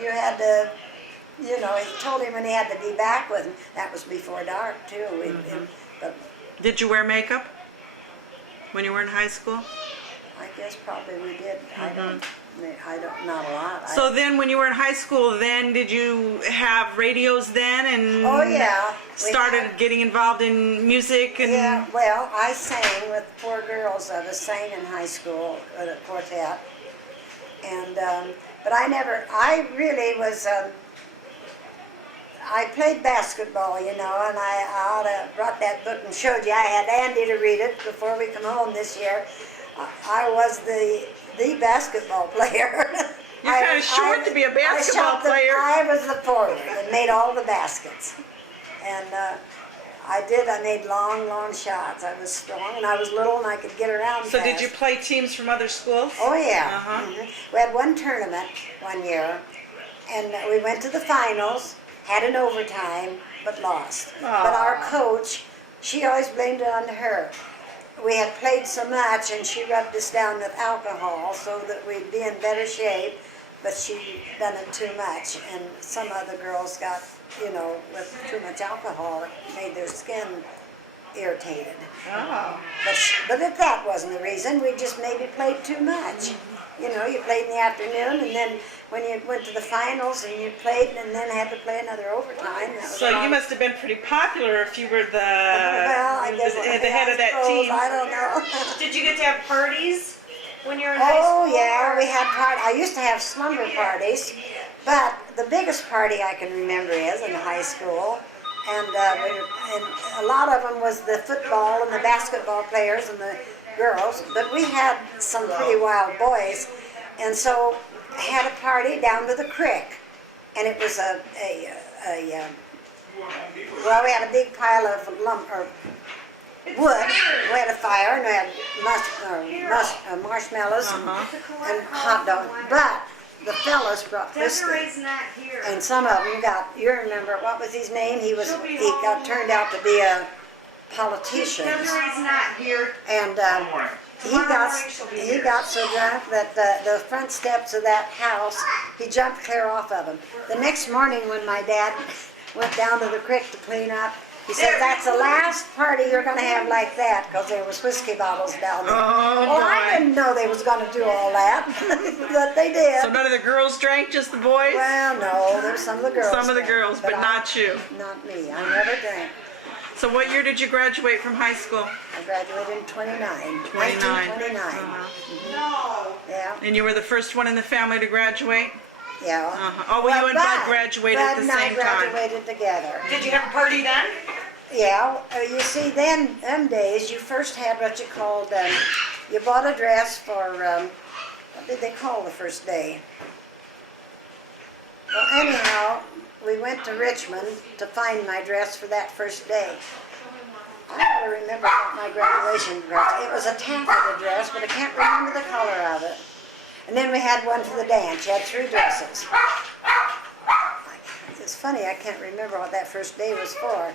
you had to, you know, he told him when he had to be back with him. That was before dark too. But Did you wear makeup when you were in high school? I guess probably we did. I don't, not a lot. So then when you were in high school, then did you have radios then and Oh yeah. started getting involved in music and Yeah, well, I sang with 4 girls of us, sang in high school at a quartet. And, but I really was, I played basketball, you know, and I ought to brought that book and showed you. I had Andy to read it before we come home this year. I was the basketball player. You're kind of short to be a basketball player. I was the forward and made all the baskets. And I made long shots. I was strong and I was little and I could get around So fast. did you play teams from other schools? Oh yeah. Uh-huh. We had one tournament one year and we went to the finals, had an overtime, but lost. But our coach, she always blamed it on her. We had played so much and she rubbed us down with alcohol so that we'd be in better shape, but she done it too much. And some other girls got, you know, with too much alcohol, it made their skin irritated. Oh. But if that wasn't the reason, we just maybe played too much. You know, you played in the afternoon and then when you went to the finals and you played and then had to play another overtime. That was So you must have been pretty popular if you were well, I guess the head of that team. I don't know. Did you get to have parties when you were in high Oh school? yeah, we had I used to have slumber parties, but the biggest party I can remember is in high school, and a lot of them was the football and the basketball players and the girls, but we had some pretty wild boys, and so I had a party down to the creek, and it was well, we had a big pile of wood. We had a fire and we had marshmallows and hot dogs. But the fellas brought whiskey, Desiree's not here. and some of them got. You remember what was his name? He got turned out to be a politician, Desiree's not here. and he got so drunk that the front steps of that house, he jumped clear off of them. The next morning when my dad went down to the creek to clean up, he said, "That's the last party you're going to have like that," because there was whiskey bottles down there. Oh, Well, I boy. didn't know they was going to do all that, but they did. So none of the girls drank, just the boys? Well, no, there's some of the girls. Some of the drank, girls, but not you. Not me. I never drank. So what year did you graduate from high school? I graduated in 29. 29. 1929. No. Yeah, And you were the first one in the family to graduate? yeah. Uh-huh. Oh, well, you and Bud graduated at the same Bud and I time. graduated together. Did you have a party then? Yeah, you see, them days, you first had what you called, you bought a dress for, what did they call the first day? Well, anyhow, we went to Richmond to find my dress for that first day. I don't remember what my graduation dress. It was a taffeta dress, but I can't remember the color of it. And then we had one for the dance. You had 3 dresses. It's funny, I can't remember what that first day was for.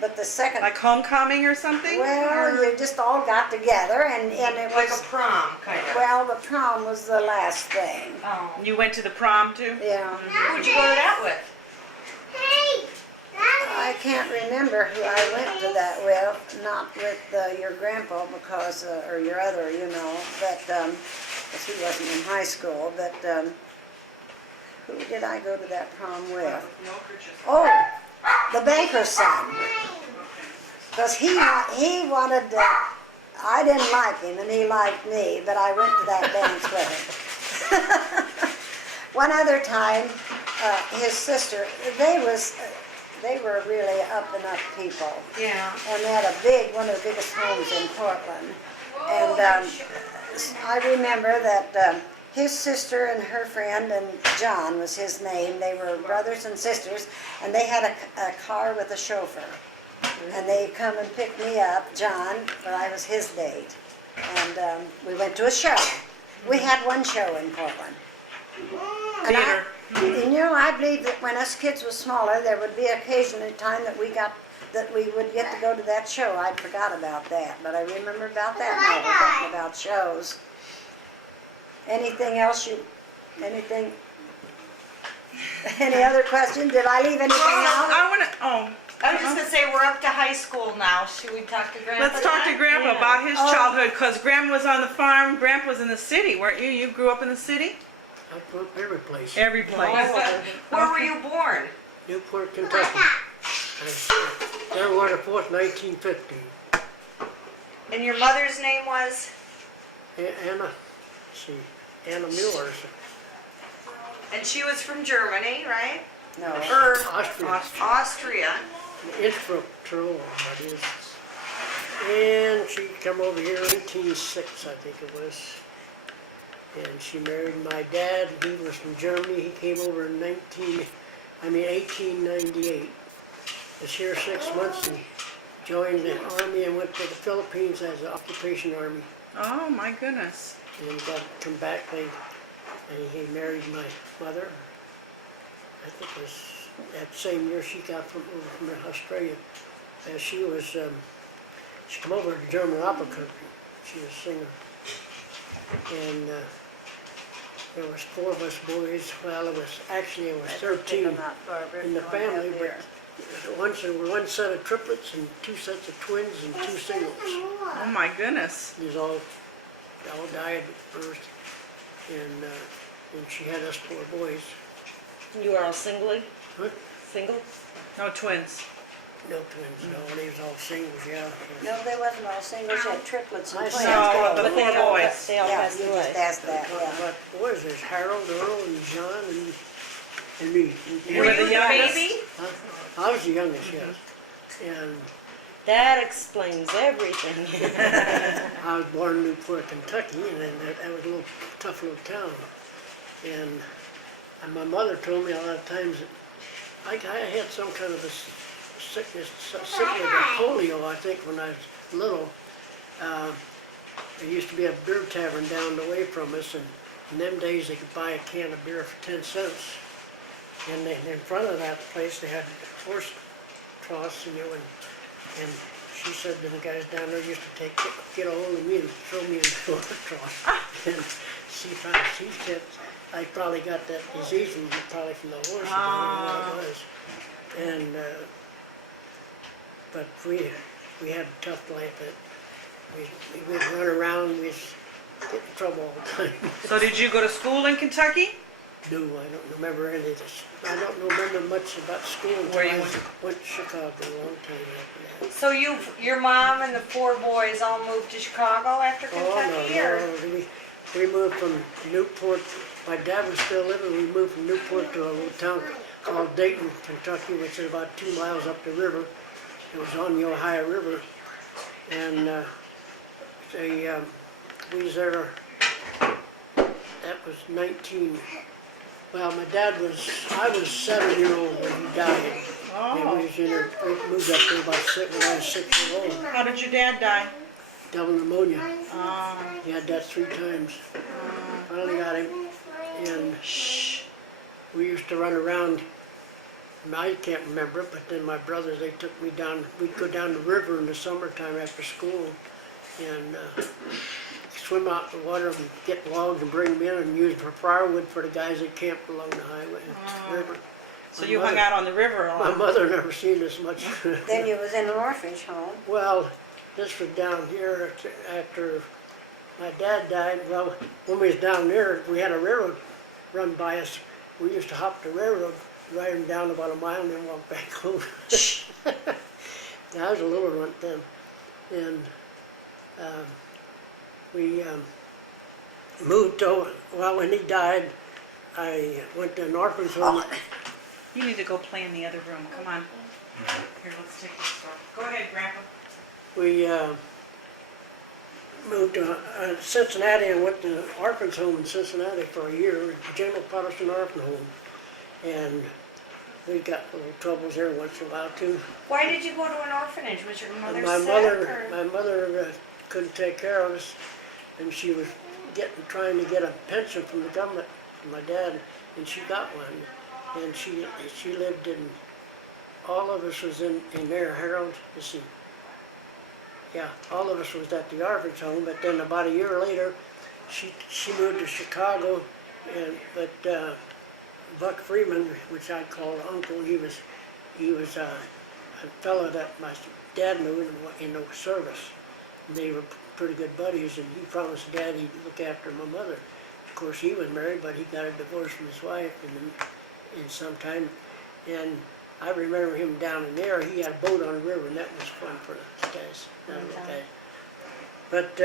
But the second, Like homecoming or something? well, you just all got together, and it Like a was, prom, kind of. well, the prom was the last thing. Oh. You went to the prom too? Yeah. Who'd you go to that with? I can't remember who I went to that with, not with your grandpa because, or your other, you know, but, because he wasn't in high school, but, who did I go to that prom with? Oh, the banker's son. Because he wanted to, I didn't like him and he liked me, but I went to that dance with him. One other time, his sister, they were really up and up people. Yeah. And they had one of the biggest homes in Portland. And I remember that his sister and her friend, and John was his name, they were brothers and sisters, and they had a car with a chauffeur. And they come and picked me up, John, but I was his date. And we went to a show. We had one show in Portland. And Theater. you know, I believe that when us kids were smaller, there would be occasionally a time that we would get to go to that show. I'd forgot about that, but I remember about that now. We're talking about shows. Anything else you Anything? Any other questions? Did I leave anything out? I wanna, oh, I was just gonna say, we're up to high school now. Should we talk to Grandpa? let's talk to yet? Grandpa Yeah. about his Oh. childhood, cause Grandma was on the farm, Grandpa was in the city, weren't you? You grew up in the city? I grew up every place. Every place. Where were you born? Newport, Kentucky. January 4th, 1950. And your mother's name was? Anna, let's see, Anna Mueller, And she was from Germany, right? No. Or Austria. Austria. Innsbruck, Tirol, that is. And she come over here in 1806, I think it was. And she married my dad. He was from Germany. He came over in 1898. Was here 6 months and joined the army and went to the Philippines as an occupation army. Oh, my goodness. And got to come back. And he married my mother. I think it was that same year she got over from Australia. She was, she came over to German opera country. She was a singer. And there was 4 of us boys. Well, it was 13 in the family, but there were one set of triplets and 2 sets of twins and 2 singles. Oh, my goodness. These all died at birth. And she had us 4 boys. You are all singly? Huh? Single? No twins. No twins, no, they was all singles, yeah. No, they wasn't all singles, you had triplets and I twins. see. No, the But they 4 all, boys. they all Yeah, passed you away. just asked that, yeah. But boys, there's Harold, Earl, and John, and me. You were the the youngest? baby? I was the youngest, yes. And That explains everything. I was born in Newport, Kentucky, and then that was a little tough little town. And my mother told me a lot of times that I had some kind of a sickness of polio, I think, when I was little. There used to be a beer tavern down the way from us, and in them days they could buy a can of beer for 10 cents. And in front of that place they had horse troughs, and she said the guys down there used to get a hold of me and throw me in the horse trough. And she said I probably got that disease probably from the horses. I don't know what it was. And but we had a tough life. We'd run around, we'd get in trouble all the time. So did you go to school in Kentucky? No, I don't remember any of this. I don't remember much about school until Where you I went to Chicago a long time after that. So your mom and the 4 boys all moved to Chicago after Kentucky, or? Oh, no, we moved from Newport. My dad was still living. We moved from Newport to a little town called Dayton, Kentucky, which is about 2 miles up the river. It was on the Ohio River, and we was there. That was 19. Well, I was 7-year-old when he died. And we moved up there about when I was 6 years old. How did your dad die? Double pneumonia. Oh, He had that 3 times. Finally got him. And we used to run around. And I can't remember it, but then my brothers, they took me down. We'd go down the river in the summertime after school and swim out in the water and get logs and bring them in and use them for firewood for the guys that camped along the highway river. so you hung out on the river a My lot. mother never seen this much. Then you was in an orphanage home. Well, this was down here after my dad died. Well, when we was down there, we had a railroad run by us. We used to hop the railroad, ride them down about a mile and then walk back home. I was a little runt then. And we moved to, well, when he died, I went to an orphanage home. You need to go play in the other room. Come on. Here, let's take this stuff. Go ahead, Grandpa. We moved to Cincinnati and went to an orphanage home in Cincinnati for a year, General Patterson Orphan Home. And we got little troubles there once in a while too. Why did you go to an orphanage? Was your mother My sick? my mother couldn't take care of us, and she was trying to get a pension from the government, from my dad, and she got one. And she lived in, all of us was in there, Harold, let's see. Yeah, all of us was at the orphanage home, but then about a year later, she moved to Chicago, but But Buck Freeman, which I called Uncle, he was a fellow that my dad knew in the service. They were pretty good buddies, and he promised Dad he'd look after my mother. Of course, he was married, but he got a divorce from his wife in some time. And I remember him down in there. He had a boat on the river, and that was fun for those guys. That was okay. But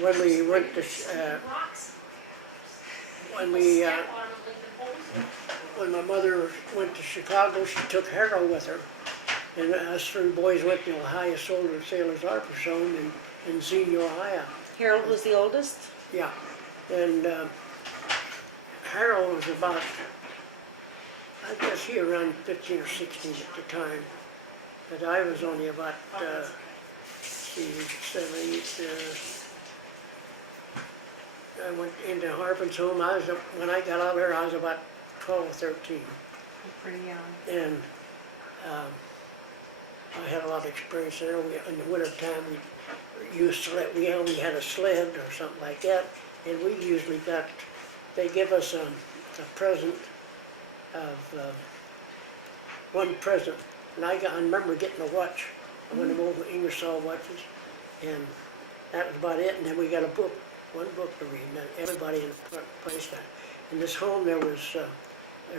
when we went to when my mother went to Chicago, she took Harold with her. And us three boys went to Ohio Soldier Sailors Arpers Home in Xenia, Ohio. Harold was the oldest? Yeah. And Harold was about, I guess he around 15 or 16 at the time. But I was only about, 7, 8, I went into Harpin's home. When I got out there, I was about 12 or 13. Pretty young. And I had a lot of experience there. In the wintertime, we only had a sled or something like that, and we usually they give us a present of, one present, and I remember getting a watch, one of the old Ingersoll watches, and that was about it, and then we got one book to read, and everybody in the place got. In this home there was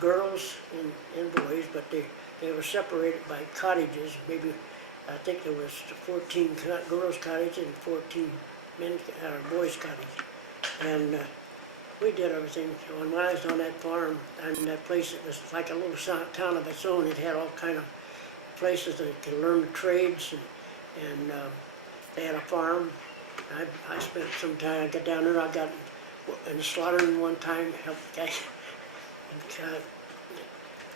girls and boys, but they were separated by cottages. Maybe, I think there was 14 girls' cottages and 14 boys' cottages. And we did everything. So when I was on that farm, and that place, it was like a little town of its own. It had all kind of places that you could learn the trades, and they had a farm. I spent some time, I got down there, I got in slaughtering one time, helped guys, and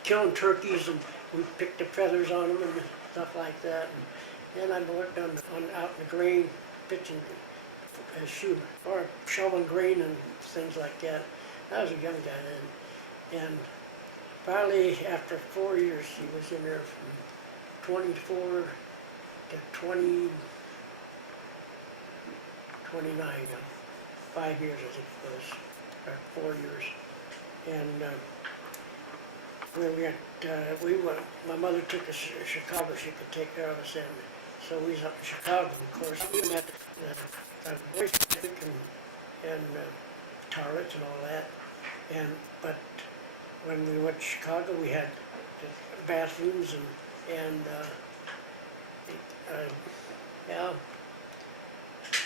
killing turkeys, and we picked the feathers on them and stuff like that. And then I worked out in the grain, pitching, or shoveling grain and things like that. I was a young guy then. And finally, after 4 years, he was in there from 24 to 29, 5 years I think it was, or 4 years. And my mother took us to Chicago, she could take care of us then. So we was up in Chicago, of course. We met boys and toilets and all that. But when we went to Chicago, we had bathrooms and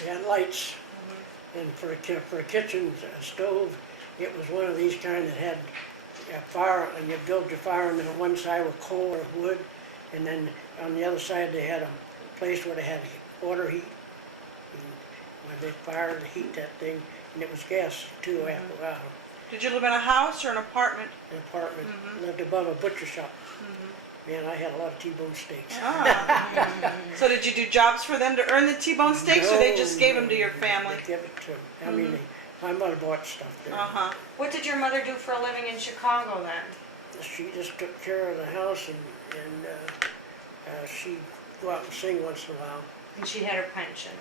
we had lights. And for a kitchen stove, it was one of these kind that had a fire, and you build your fire, and then on one side with coal or wood, and then on the other side they had a place where they had water heat, and when they fired to heat that thing, and it was gas too after a while. Did you live in a house or an apartment? An apartment, lived above a butcher shop. Man, I had a lot of T-bone steaks. Ah. So did you do jobs for them to earn the T-bone steaks, or they just gave them to your family? They give it to them. I mean, my mother bought stuff there. Uh-huh. What did your mother do for a living in Chicago then? She just took care of the house, and she'd go out and sing once in a while. And she had her pension.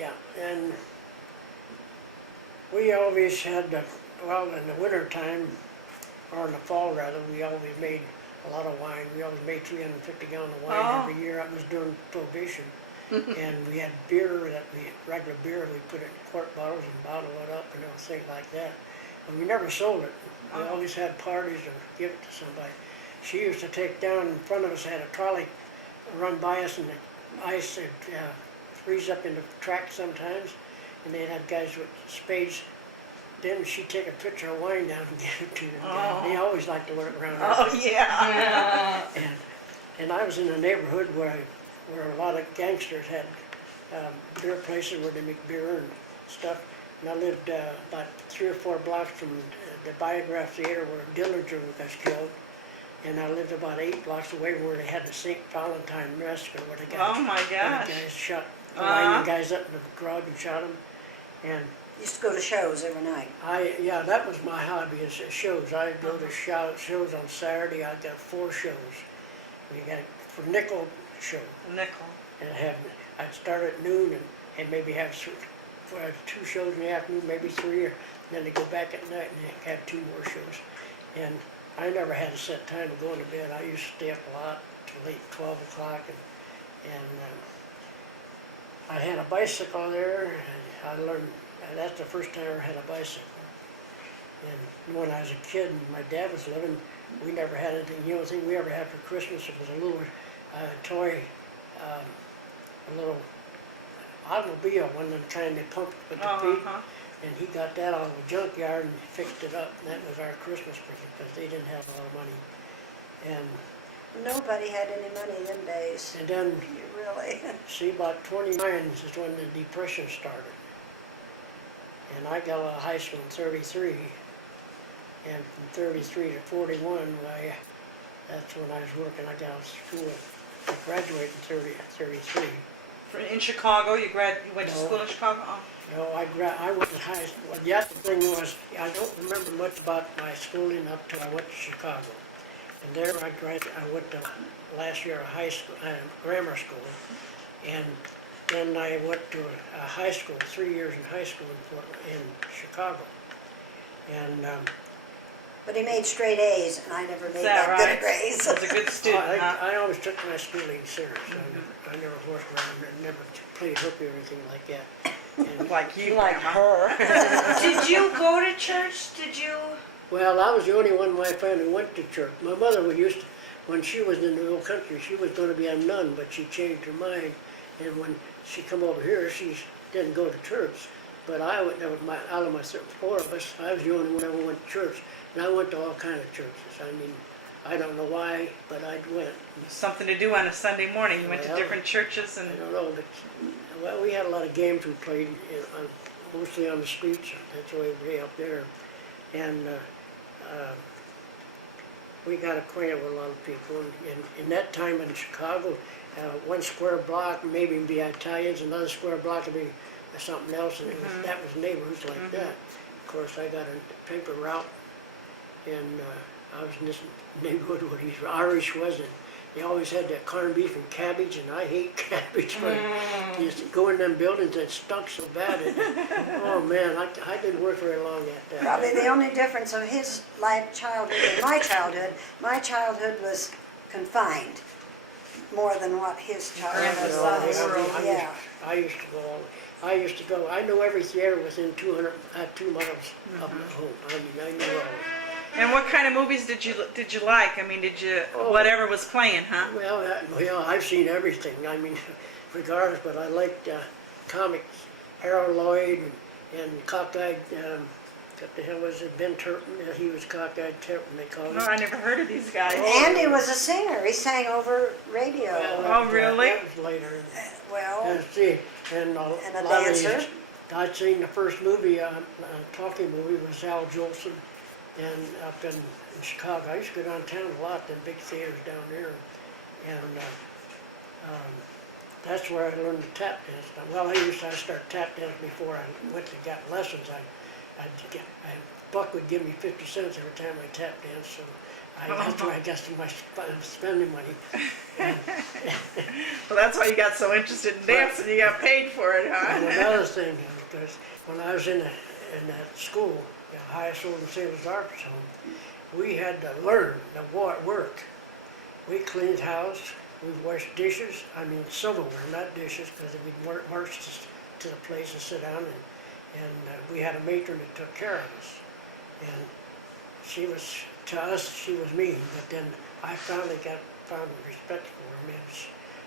Yeah, and we always had, in the winter time, or in the fall rather, we always made a lot of wine. We always made 350 gallons of wine every year. That was during Prohibition. And we had regular beer, we put it in quart bottles and bottle it up and things like that. And we never sold it. We always had parties or give it to somebody. She used to take down in front of us, had a trolley run by us, and the ice would freeze up in the track sometimes, and they'd have guys with spades. Then she'd take a pitcher of wine down and give it to them. They always liked to work around her. Oh, yeah. And I was in a neighborhood where a lot of gangsters had beer places where they make beer and stuff. And I lived about 3 or 4 blocks from the Biograph Theater where Dillinger was killed. And I lived about 8 blocks away where they had the St. Valentine Massacre, where the guys, Oh, my where the gosh. guys shot, lined the guys up in the crowd and shot them. And Used to go to shows every night. that was my hobby, is shows. I'd go to shows on Saturday. I'd got 4 shows. We got for nickel show. Nickel. And I'd start at noon and maybe have 2 shows in the afternoon, maybe 3. Then they go back at night and they have 2 more shows. And I never had a set time of going to bed. I used to stay up a lot till late 12 o'clock, and I had a bicycle there, and I learned, that's the first time I ever had a bicycle. And when I was a kid and my dad was living, we never had anything. The only thing we ever had for Christmas was a little toy, a little automobile, one of them kind they pumped with the feet. Uh-huh. And he got that out of a junkyard and fixed it up, and that was our Christmas present, because they didn't have a lot of money. Nobody had any money them days. And then, You really. see, about 29 is when the Depression started. And I got out of high school in 33, and from 33 to 41, that's when I was working. I got out of school, I graduated in 33. In Chicago, you went to No. school in Chicago? Oh. No, I went to high school. Well, yeah, the thing was, I don't remember much about my schooling up till I went to Chicago. And there I went to last year of high school, grammar school. And then I went to a high school, 3 years in high school in Chicago. And But he made straight A's, and I never made that that good right? a grades. That's a good student, huh? I always took my schooling serious. I never horsed around, and never played hooky or anything like that. And, Like you, Like Grandma. her. Did you go to church? Did you? well, I was the only one in my family who went to church. My mother used to, when she was in the old country, she was going to be a nun, but she changed her mind. And when she come over here, she didn't go to church. But I went there with out of my 4 of us, I was the only one who ever went to church. And I went to all kind of churches. I mean, I don't know why, but I went. Something to do on a Sunday morning. You went to Well, different churches and I don't know, but well, we had a lot of games we played, mostly on the streets. That's the way way up there, and we got acquainted with a lot of people. And in that time in Chicago, one square block maybe be Italians, another square block would be something else, and that was neighborhoods like that. Of course, I got a paper route, and I was in this neighborhood where these Irish was, and they always had that corned beef and cabbage, and I hate cabbage, but you just go in them buildings that stunk so bad. Oh man, I didn't work very long at that. Probably the only difference of his childhood and my childhood was confined more than what his childhood Grandpa's was. rural. Yeah. I used to go, I knew every theater within 2 miles of my home. I mean, I knew all of it. And what kind of movies did you like? I mean, did you whatever was playing, huh? Well, I've seen everything. I mean, regardless, but I liked comics. Harold Lloyd and Cockeyed. What the hell was it? Ben Turpin. He was Cockeyed Turpin. They called No, him. I never heard of these guys. Andy was a singer. He sang over radio. Well, Oh, really? That was later. Well, See, and and a lot of dancer. these- I'd seen the first movie, talking movie, was Al Jolson, and up in Chicago. I used to go downtown a lot, them big theaters down there, and that's where I learned to tap dance. Well, I started tap dance before I went to got lessons. Buck would give me 50 cents every time I tap danced, so that's where I got some of my spending money. Well, that's why you got so interested in dancing. You got paid for it, And huh? another thing, because when I was in that school, the highest school in Sailor's Arts Home, we had to learn the work. We cleaned house, we washed dishes, I mean silverware, not dishes, because we'd march to the place and sit down, and we had a matron that took care of us. And she was, to us, she was mean, but then I finally found respect for her, and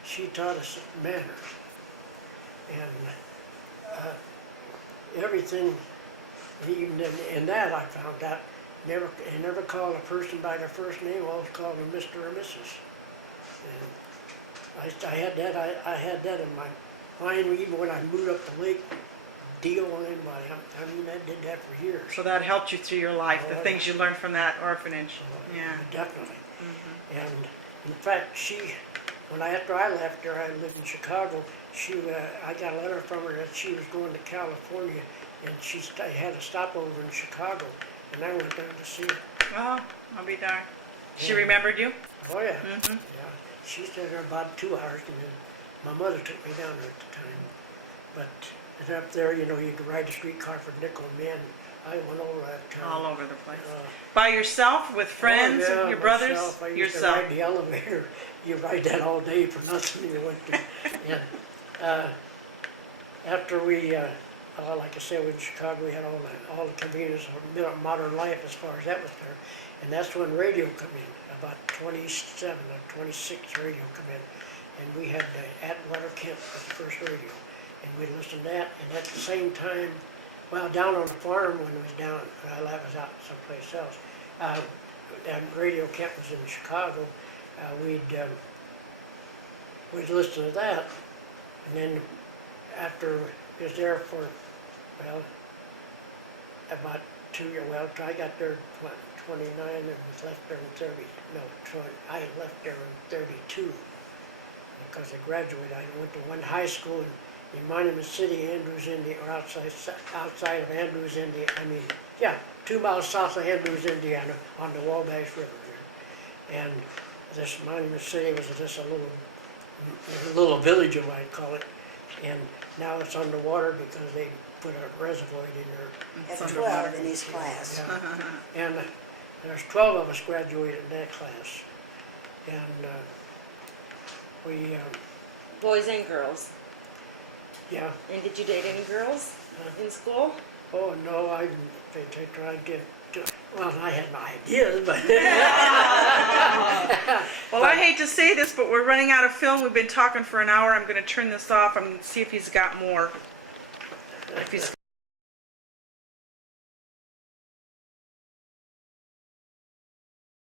she taught us manners. And everything, even in that I found out, never called a person by their first name, always called them Mr. or Mrs. And I had that in my mind, even when I moved up the lake, deal on anybody. I mean, I did that for years. So that helped you through your life, the Oh, things you learned from that orphanage. Yeah. Definitely. And in fact, after I left there, I lived in Chicago. I got a letter from her that she was going to California, and she had a stopover in Chicago, and I went down to see her. Oh, I'll be darned. She Yeah. remembered you? Oh yeah. Mm-hmm. Yeah. She stayed there about 2 hours, and then my mother took me down there at the time. But up there, you could ride the streetcar for nickel, and man, I went over that town. All over the place. Uh, By yourself, with friends, oh, yeah, your brothers, myself. I used yourself. to ride the elevator. You ride that all day for nothing. You went to, and after we, like I said, in Chicago, we had all the convenience of modern life as far as that was there, and that's when radio come in. About 27 or 26 radio come in, and we had Atwater Kent was the first radio, and we'd listen to that, and at the same time, well, down on the farm when it was down, well, that was out someplace else. And Radio Kent was in Chicago. We'd listen to that, and then after we was there for, well, about 2 years. Well, I got there 29 and was left there in 30. No, 20, I had left there in 32 because I graduated. I went to one high school in Monument City, Andrews, Indiana, or outside of Andrews, Indiana. I mean, yeah, 2 miles south of Andrews, Indiana, on the Wabash River. And this Monument City was just a little village, you might call it. And now it's underwater because they put a reservoir in there. At 12 in his class. Yeah. And there's 12 of us graduated in that class. And we, Boys and girls. yeah. And did you date any girls in school? Oh, no, I didn't think I tried to, well, I had my ideas, but. Well, I hate to say this, but we're running out of film. We've been talking for an hour. I'm going to turn this off. I'm going to see if he's got more. If he's